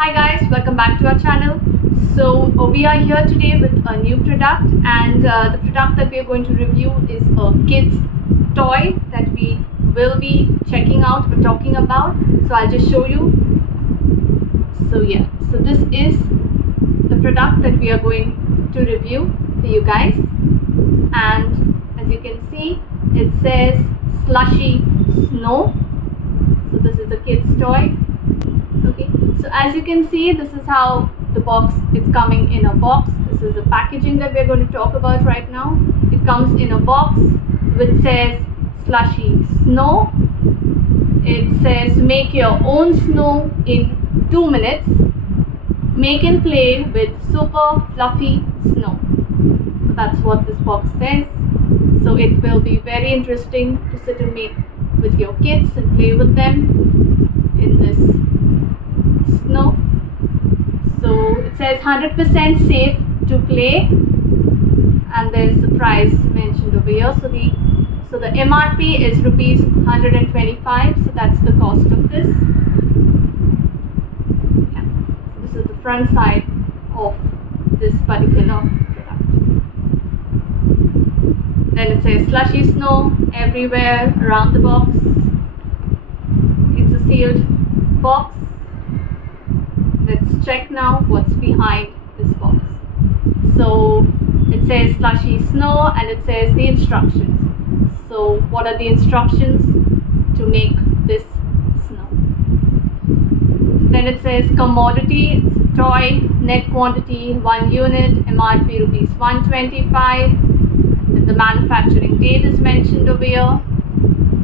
Hi guys, welcome back to our channel. We are here today with a new product, and the product that we are going to review is a kids toy that we will be checking out or talking about. So I'll just show you. So this is the product that we are going to review for you guys, and as you can see it says Slushy Snow. So this is a kids toy. Okay, so as you can see, this is how the box, it's coming in a box. This is the packaging that we're going to talk about right now. It comes in a box which says Slushy Snow. It says make your own snow in 2 minutes. Make and play with super fluffy snow. So that's what this box says. So it will be very interesting to sit and make with your kids and play with them in this snow. So it says 100% safe to play, and there's the price mentioned over here. So the MRP is rupees 125. So that's the cost of this. Yeah. So this is the front side of this particular product. Then it says Slushy Snow everywhere around the box. It's a sealed box. Let's check now what's behind this box. So it says Slushy Snow and it says the instructions. So what are the instructions to make this snow? Then it says commodity, toy, net quantity 1 unit, MRP rupees 125. Then the manufacturing date is mentioned over here.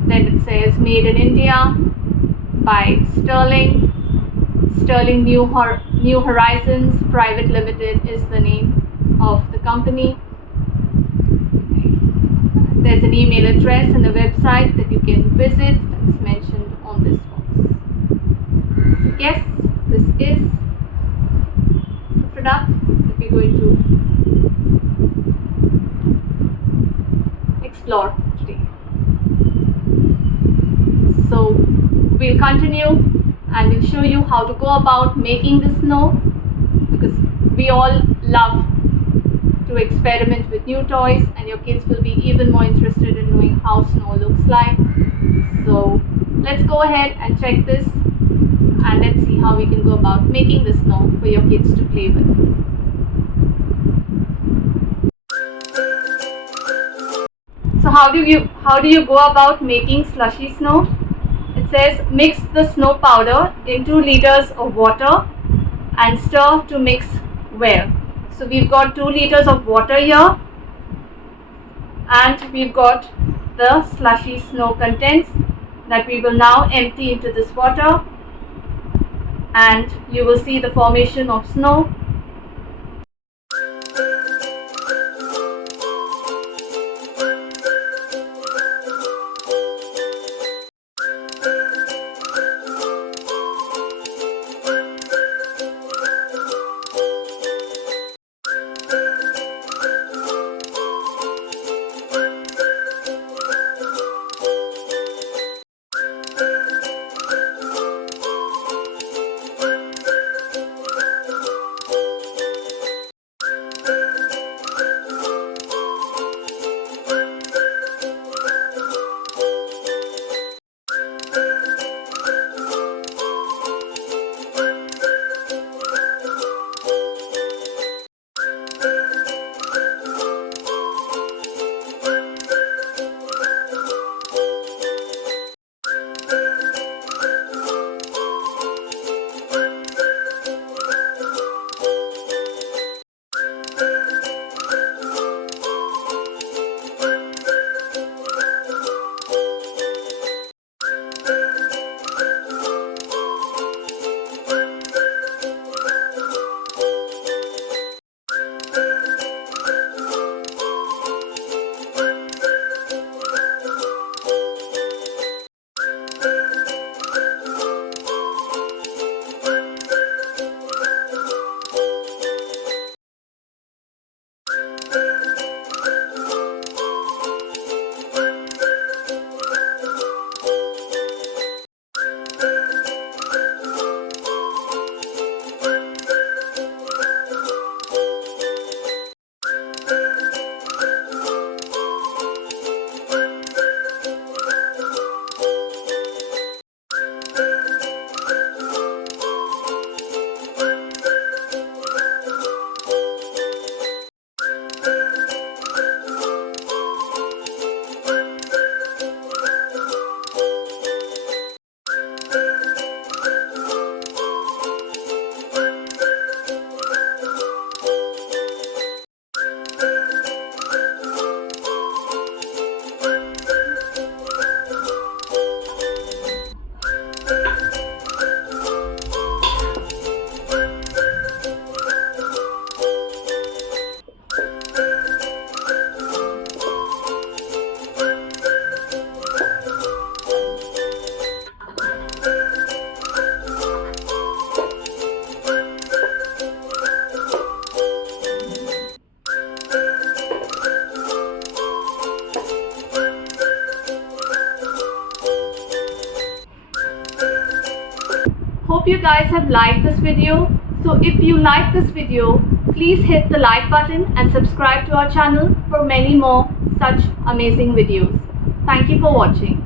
Then it says made in India by Sterling New Horizons Private Limited is the name of the company. There's an email address and a website that you can visit that's mentioned on this box. So yes, this is the product that we're going to explore today. So we'll continue and we'll show you how to go about making the snow, because we all love to experiment with new toys, and your kids will be even more interested in knowing how snow looks like. So let's go ahead and check this, and let's see how we can go about making the snow for your kids to play with. So how do you go about making slushy snow? It says mix the snow powder in 2 liters of water and stir to mix well. So we've got 2 liters of water here, and we've got the slushy snow contents that we will now empty into this water, and you will see the formation of snow. hope you guys have liked this video. So if you like this video, please hit the like button and subscribe to our channel for many more such amazing videos. Thank you for watching.